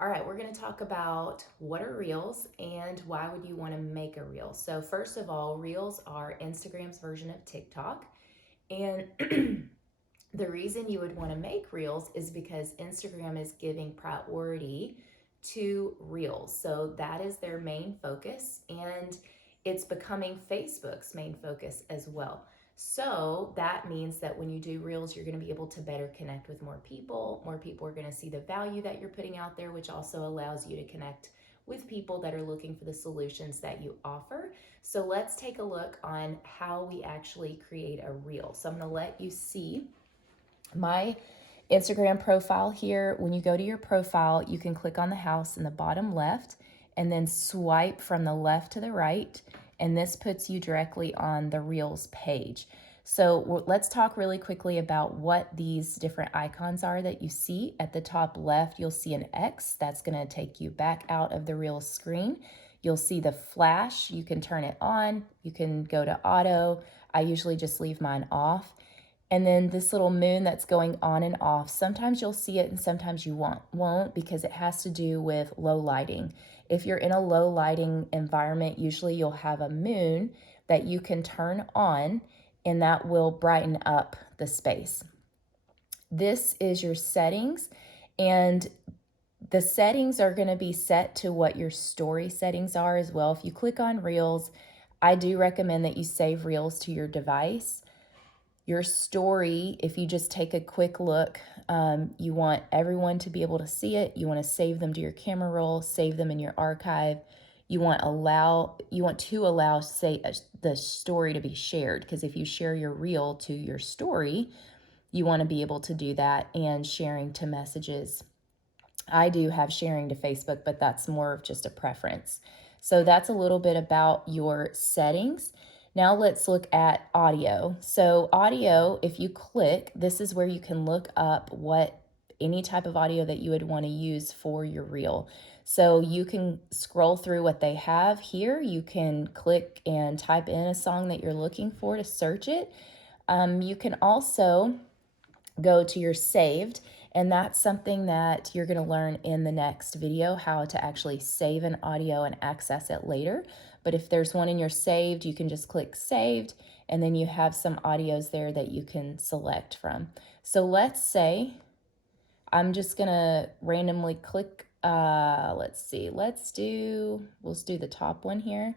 All right, we're going to talk about what are Reels and why would you want to make a Reel. So, first of all, Reels are Instagram's version of TikTok. And the reason you would want to make Reels is because Instagram is giving priority to Reels. So, that is their main focus. And it's becoming Facebook's main focus as well. So that means that when you do Reels, you're going to be able to better connect with more people. More people are going to see the value that you're putting out there, which also allows you to connect with people that are looking for the solutions that you offer. So let's take a look on how we actually create a Reel. So I'm going to let you see my Instagram profile here. When you go to your profile, you can click on the house in the bottom left and then swipe from the left to the right. And this puts you directly on the Reels page. So let's talk really quickly about what these different icons are that you see. At the top left, you'll see an X. That's going to take you back out of the Reels screen. You'll see the flash. You can turn it on. You can go to auto. I usually just leave mine off. And then this little moon that's going on and off, sometimes you'll see it and sometimes you won't because it has to do with low lighting. If you're in a low lighting environment, usually you'll have a moon that you can turn on and that will brighten up the space. This is your settings, and the settings are going to be set to what your story settings are as well. If you click on Reels, I do recommend that you save Reels to your device. Your story, if you just take a quick look, you want everyone to be able to see it. You want to save them to your camera roll, save them in your archive. You want to allow, say, the story to be shared, because if you share your reel to your story, you want to be able to do that, and sharing to messages. I do have sharing to Facebook, but that's more of just a preference. So that's a little bit about your settings. Now let's look at audio. So audio, if you click, this is where you can look up what any type of audio that you would want to use for your reel. So you can scroll through what they have here. You can click and type in a song that you're looking for to search it. You can also go to your saved, and that's something that you're going to learn in the next video, how to actually save an audio and access it later. But if there's one in your saved, you can just click saved, and then you have some audios there that you can select from. So let's say I'm just going to randomly click, let's see, we'll do the top one here.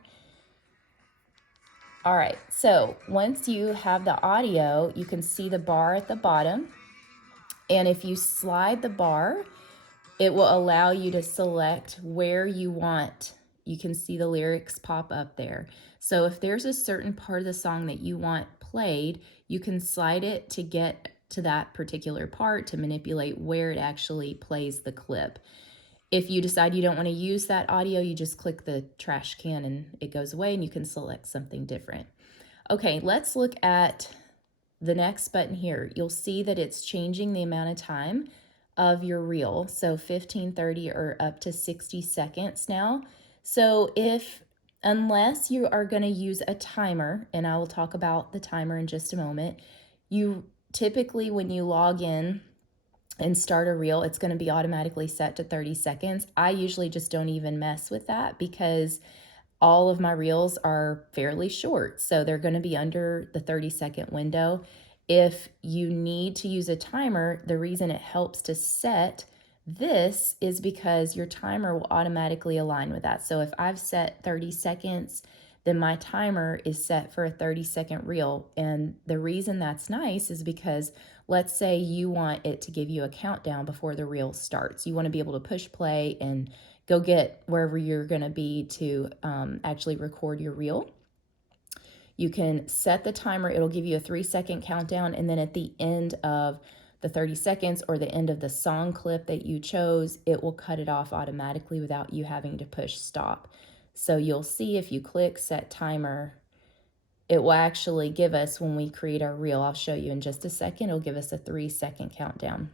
All right, so once you have the audio, you can see the bar at the bottom. And if you slide the bar, it will allow you to select where you want. You can see the lyrics pop up there. So if there's a certain part of the song that you want played, you can slide it to get to that particular part to manipulate where it actually plays the clip. If you decide you don't want to use that audio, you just click the trash can and it goes away and you can select something different. Okay, let's look at the next button here. You'll see that it's changing the amount of time of your reel. So 15, 30, or up to 60 seconds now. So unless you are going to use a timer, and I will talk about the timer in just a moment, you typically, when you log in and start a reel, it's going to be automatically set to 30 seconds. I usually just don't even mess with that because all of my reels are fairly short, so they're going to be under the 30-second window. If you need to use a timer, the reason it helps to set this is because your timer will automatically align with that. So if I've set 30 seconds, then my timer is set for a 30-second reel. And the reason that's nice is because let's say you want it to give you a countdown before the reel starts. You want to be able to push play and go get wherever you're going to be to actually record your reel. You can set the timer. It'll give you a 3-second countdown, and then at the end of the 30 seconds or the end of the song clip that you chose, it will cut it off automatically without you having to push stop. So you'll see if you click set timer, it will actually give us, when we create our reel, I'll show you in just a second, it'll give us a 3-second countdown.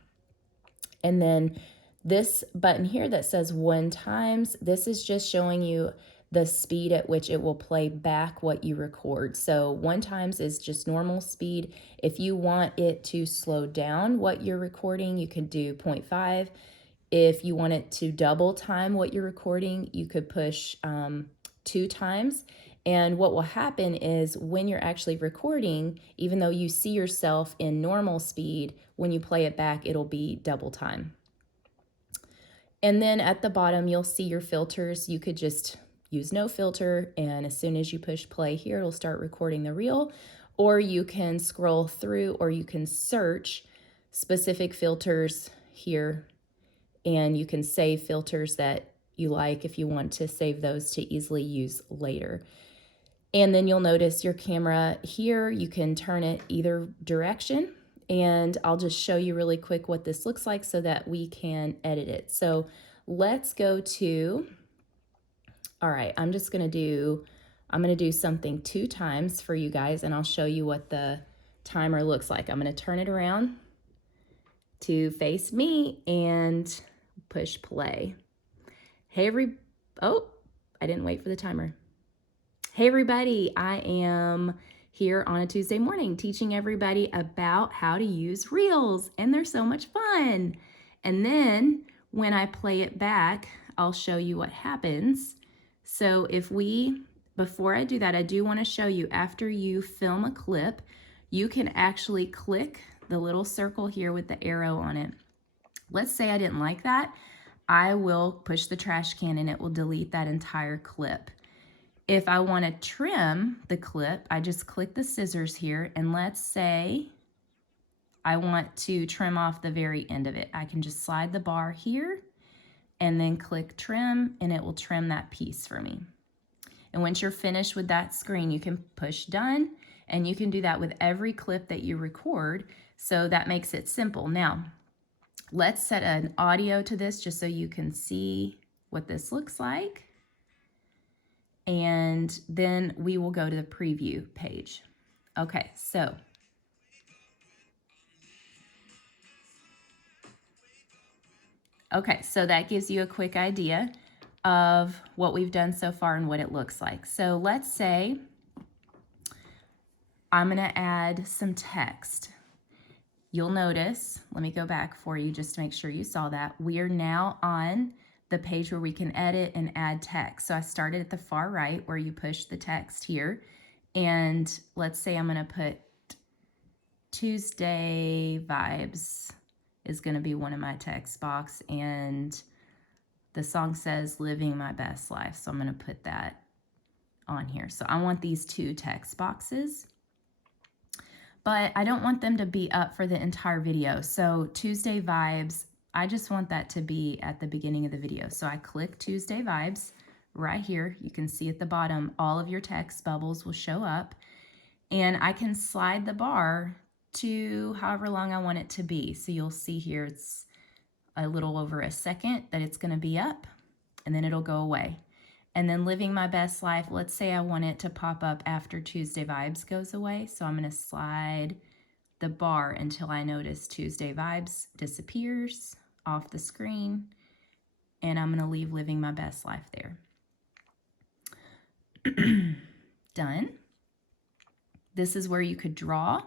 And then this button here that says 1 times, this is just showing you the speed at which it will play back what you record. So 1 times is just normal speed. If you want it to slow down what you're recording, you can do 0.5. If you want it to double time what you're recording, you could push 2 times. And what will happen is when you're actually recording, even though you see yourself in normal speed, when you play it back, it'll be double time. And then at the bottom, you'll see your filters. You could just use no filter, and as soon as you push play here, it'll start recording the reel. Or you can scroll through, or you can search specific filters here, and you can save filters that you like if you want to save those to easily use later. And then you'll notice your camera here, you can turn it either direction, and I'll just show you really quick what this looks like so that we can edit it. So let's go to, all right, I'm gonna do something 2 times for you guys, and I'll show you what the timer looks like. I'm gonna turn it around to face me and push play. Oh, I didn't wait for the timer. Hey everybody, I am here on a Tuesday morning teaching everybody about how to use Reels, and they're so much fun. And then when I play it back, I'll show you what happens. So before I do that, I do want to show you, after you film a clip, you can actually click the little circle here with the arrow on it. Let's say I didn't like that. I will push the trash can and it will delete that entire clip. If I want to trim the clip, I just click the scissors here, and let's say I want to trim off the very end of it. I can just slide the bar here and then click trim, and it will trim that piece for me. And once you're finished with that screen, you can push done, and you can do that with every clip that you record. So that makes it simple. Now, let's set an audio to this just so you can see what this looks like. And then we will go to the preview page. Okay, so that gives you a quick idea of what we've done so far and what it looks like. So let's say I'm gonna add some text. You'll notice, let me go back for you just to make sure you saw that. We are now on the page where we can edit and add text. So I started at the far right where you push the text here. And let's say I'm gonna put Tuesday vibes is gonna be one of my text box, and the song says living my best life. So I'm gonna put that on here. So I want these 2 text boxes, but I don't want them to be up for the entire video. So Tuesday vibes, I just want that to be at the beginning of the video. So I click Tuesday vibes right here. You can see at the bottom, all of your text bubbles will show up, and I can slide the bar to however long I want it to be. So you'll see here, it's a little over a second that it's gonna be up, and then it'll go away. And then living my best life, let's say I want it to pop up after Tuesday vibes goes away. So I'm gonna slide the bar until I notice Tuesday vibes disappears off the screen, and I'm gonna leave living my best life there. Done. This is where you could draw.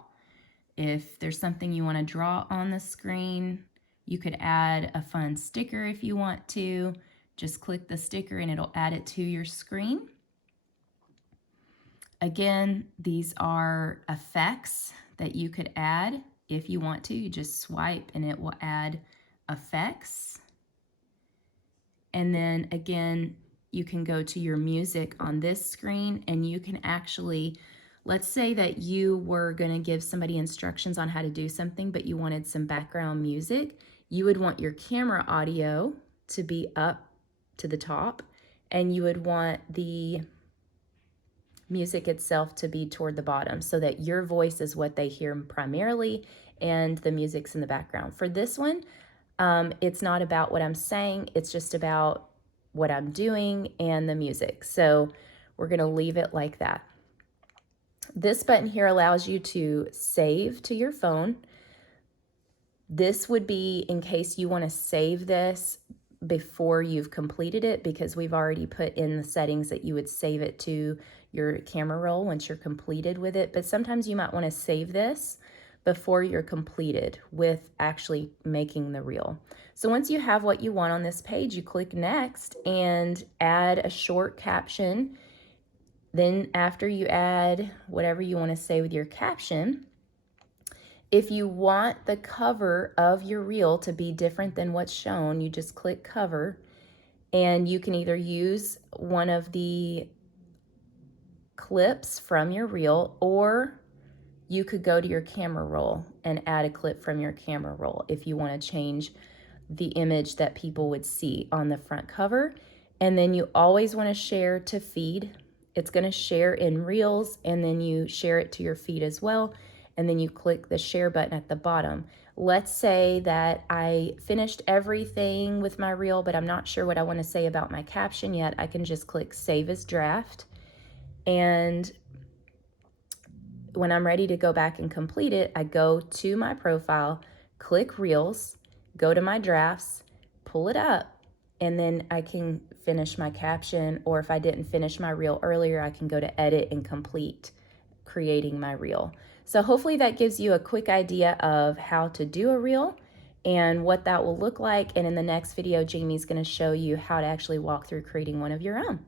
If there's something you want to draw on the screen, you could add a fun sticker if you want to. Just click the sticker and it'll add it to your screen. Again, these are effects that you could add if you want to. You just swipe and it will add effects. And then again, you can go to your music on this screen, and you can actually, let's say that you were going to give somebody instructions on how to do something, but you wanted some background music. You would want your camera audio to be up to the top, and you would want the music itself to be toward the bottom so that your voice is what they hear primarily and the music's in the background. For this one, it's not about what I'm saying, it's just about what I'm doing and the music. So we're gonna leave it like that. This button here allows you to save to your phone. This would be in case you want to save this before you've completed it, because we've already put in the settings that you would save it to your camera roll once you're completed with it. But sometimes you might want to save this before you're completed with actually making the reel. So once you have what you want on this page, you click next and add a short caption. Then after you add whatever you want to say with your caption, if you want the cover of your reel to be different than what's shown, you just click cover, and you can either use one of the clips from your reel, or you could go to your camera roll and add a clip from your camera roll if you want to change the image that people would see on the front cover. And then you always want to share to feed. It's going to share in Reels, and then you share it to your feed as well. And then you click the share button at the bottom. Let's say that I finished everything with my reel, but I'm not sure what I want to say about my caption yet. I can just click save as draft. And when I'm ready to go back and complete it, I go to my profile, click Reels, go to my drafts, pull it up, and then I can finish my caption. Or if I didn't finish my reel earlier, I can go to edit and complete creating my reel. So hopefully that gives you a quick idea of how to do a reel and what that will look like. And in the next video, Jamie's going to show you how to actually walk through creating one of your own.